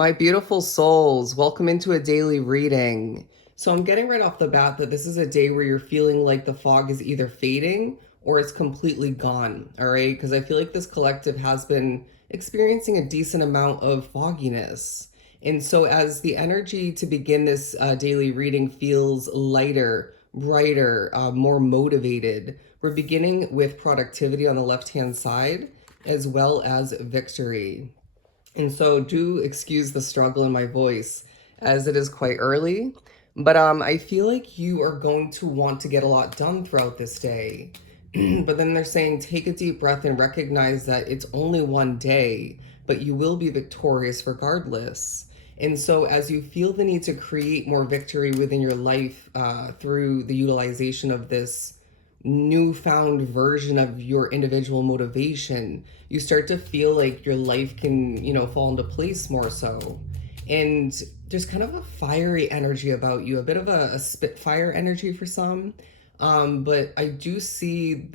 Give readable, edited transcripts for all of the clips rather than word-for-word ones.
My beautiful souls, welcome into a daily reading. So, I'm getting right off the bat that this is a day where you're feeling like the fog is either fading or it's completely gone, all right? Because I feel like this collective has been experiencing a decent amount of fogginess. And so, as the energy to begin this daily reading feels lighter, brighter, more motivated, we're beginning with productivity on the left hand side as well as victory. And so do excuse the struggle in my voice as it is quite early. But I feel like you are going to want to get a lot done throughout this day. But then they're saying take a deep breath and recognize that it's only one day, but you will be victorious regardless. And so, as you feel the need to create more victory within your life through the utilization of this newfound version of your individual motivation, you start to feel like your life can, fall into place more so. And there's kind of a fiery energy about you, a bit of a spitfire energy for some. But I do see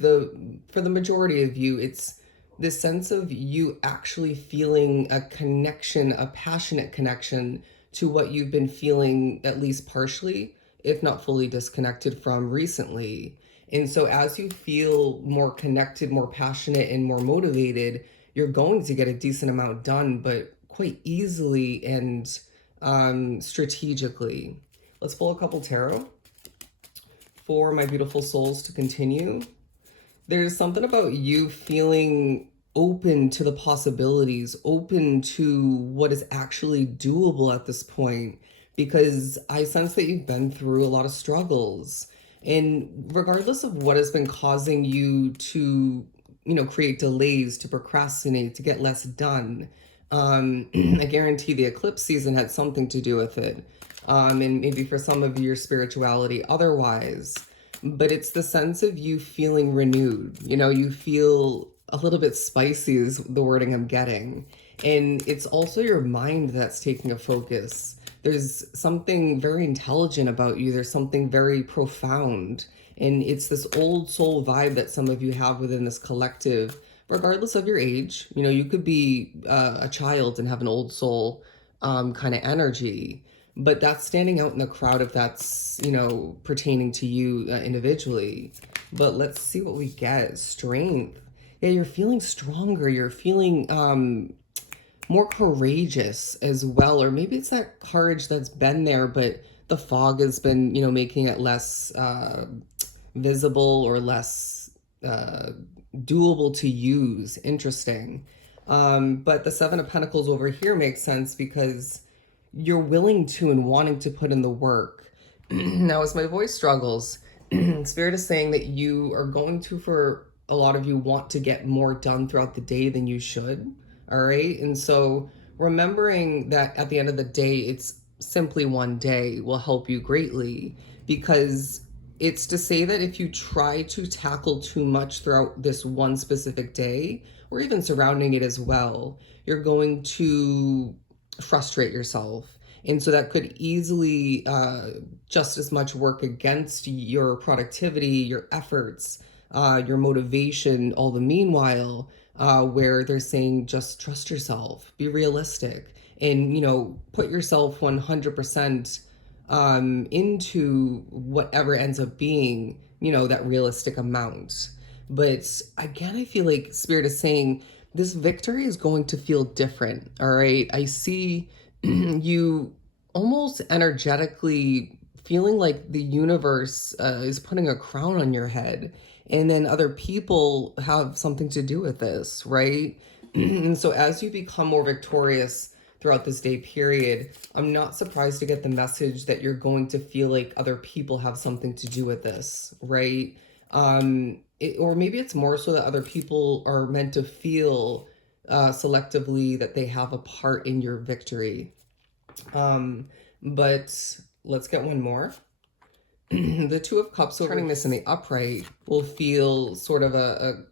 for the majority of you, it's this sense of you actually feeling a connection, a passionate connection to what you've been feeling, at least partially, if not fully disconnected from recently. And so, as you feel more connected, more passionate, and more motivated, you're going to get a decent amount done, but quite easily and strategically. Let's pull a couple tarot for my beautiful souls to continue. There's something about you feeling open to the possibilities, open to what is actually doable at this point, because I sense that you've been through a lot of struggles. And regardless of what has been causing you to, create delays, to procrastinate, to get less done, I guarantee the eclipse season had something to do with it. And maybe for some of your spirituality otherwise. But it's the sense of you feeling renewed. You feel a little bit spicy is the wording I'm getting. And it's also your mind that's taking a focus. There's something very intelligent about you. There's something very profound. And it's this old soul vibe that some of you have within this collective, regardless of your age. You could be a child and have an old soul kind of energy, but that's standing out in the crowd if that's, pertaining to you individually. But let's see what we get. Strength. Yeah, you're feeling stronger. You're feeling more courageous as well. Or maybe it's that courage that's been there, but the fog has been, making it less visible or less doable to use. Interesting. But the Seven of Pentacles over here makes sense because you're willing to and wanting to put in the work. Now, as my voice struggles, Spirit is saying that you are going to, for a lot of you, want to get more done throughout the day than you should. All right. And so remembering that at the end of the day, it's simply one day will help you greatly, because it's to say that if you try to tackle too much throughout this one specific day, or even surrounding it as well, you're going to frustrate yourself. And so that could easily just as much work against your productivity, your efforts, your motivation, all the meanwhile, where they're saying just trust yourself, be realistic, and, put yourself 100% into whatever ends up being, that realistic amount. But again, I feel like Spirit is saying this victory is going to feel different. All right. I see you almost energetically feeling like the universe is putting a crown on your head. And then other people have something to do with this, right? And so as you become more victorious throughout this day period, I'm not surprised to get the message that you're going to feel like other people have something to do with this, right? Or maybe it's more so that other people are meant to feel selectively that they have a part in your victory. But let's get one more. The Two of Cups, turning this in the upright, will feel sort of a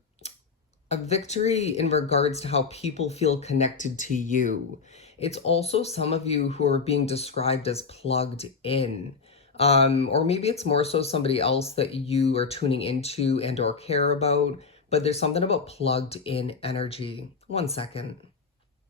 victory in regards to how people feel connected to you. It's also some of you who are being described as plugged in. Or maybe it's more so somebody else that you are tuning into and or care about, but there's something about plugged in energy. One second.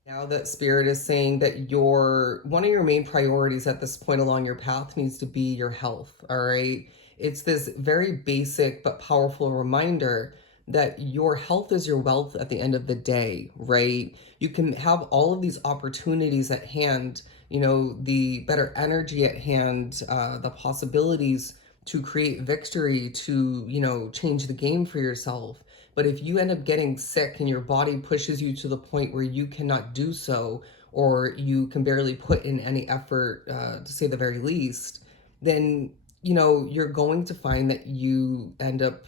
Now that Spirit is saying that your one of your main priorities at this point along your path needs to be your health, all right? It's this very basic but powerful reminder that your health is your wealth at the end of the day, right? You can have all of these opportunities at hand, the better energy at hand, the possibilities to create victory, to, change the game for yourself. But if you end up getting sick and your body pushes you to the point where you cannot do so, or you can barely put in any effort, to say the very least, then you're going to find that you end up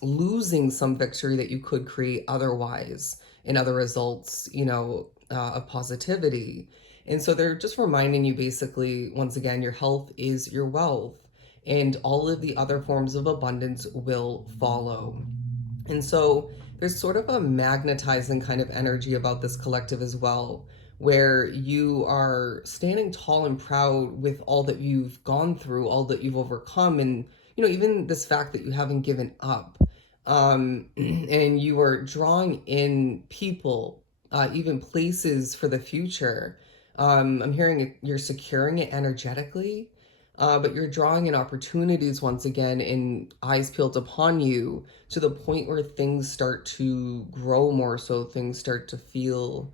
losing some victory that you could create otherwise in other results, of positivity. And so they're just reminding you basically, once again, your health is your wealth, and all of the other forms of abundance will follow. And so there's sort of a magnetizing kind of energy about this collective as well, where you are standing tall and proud with all that you've gone through, all that you've overcome, and even this fact that you haven't given up. And you are drawing in people, even places for the future. I'm hearing you're securing it energetically, but you're drawing in opportunities once again, in eyes peeled upon you, to the point where things start to grow more, so things start to feel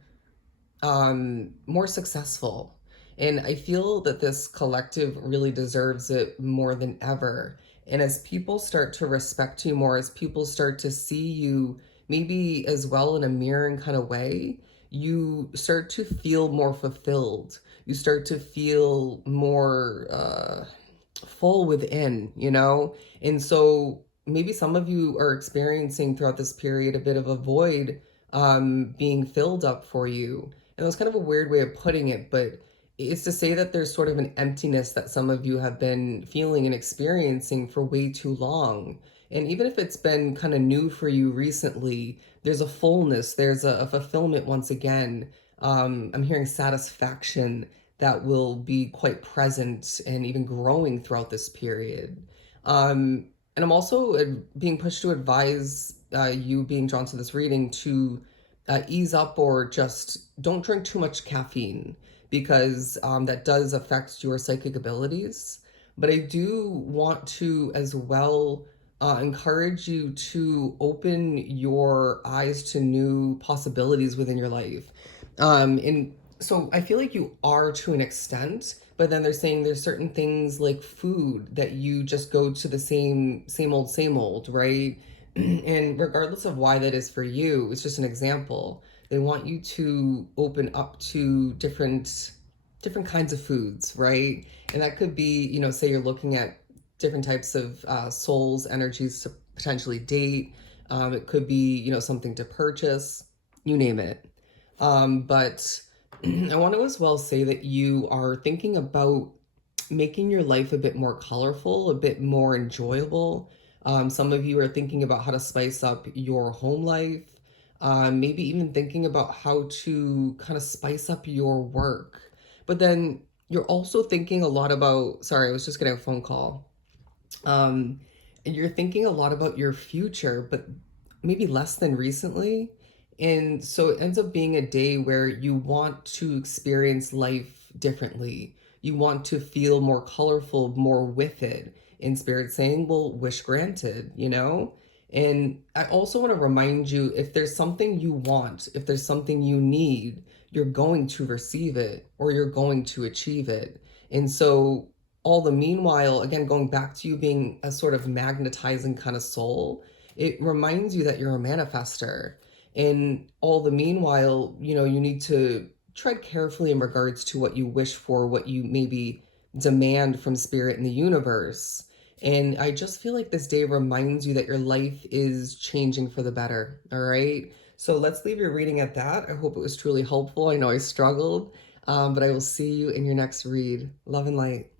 more successful. And I feel that this collective really deserves it more than ever. And as people start to respect you more, as people start to see you maybe as well in a mirroring kind of way, you start to feel more fulfilled. You start to feel more full within, And so maybe some of you are experiencing throughout this period a bit of a void being filled up for you. And it was kind of a weird way of putting it, but it's to say that there's sort of an emptiness that some of you have been feeling and experiencing for way too long. And even if it's been kind of new for you recently, there's a fullness, there's a fulfillment once again. I'm hearing satisfaction that will be quite present and even growing throughout this period. And I'm also being pushed to advise you, being drawn to this reading, to ease up or just don't drink too much caffeine, because that does affect your psychic abilities. But I do want to as well encourage you to open your eyes to new possibilities within your life. And so I feel like you are to an extent, but then they're saying there's certain things like food that you just go to the same old, right? And regardless of why that is for you, it's just an example. They want you to open up to different kinds of foods, right? And that could be, say you're looking at different types of souls, energies to potentially date. It could be, something to purchase, you name it. But I want to as well say that you are thinking about making your life a bit more colorful, a bit more enjoyable. Some of you are thinking about how to spice up your home life, maybe even thinking about how to kind of spice up your work. But then you're also thinking a lot about, sorry, I was just getting a phone call. And you're thinking a lot about your future, but maybe less than recently. And so it ends up being a day where you want to experience life differently. You want to feel more colorful, more with it. In Spirit saying, well, wish granted. And I also want to remind you, if there's something you want, if there's something you need, you're going to receive it, or you're going to achieve it. And so all the meanwhile, again, going back to you being a sort of magnetizing kind of soul, it reminds you that you're a manifester. And all the meanwhile, you need to tread carefully in regards to what you wish for, what you maybe demand from Spirit in the universe. And I just feel like this day reminds you that your life is changing for the better. All right. So let's leave your reading at that. I hope it was truly helpful. I know I struggled, but I will see you in your next read. Love and light.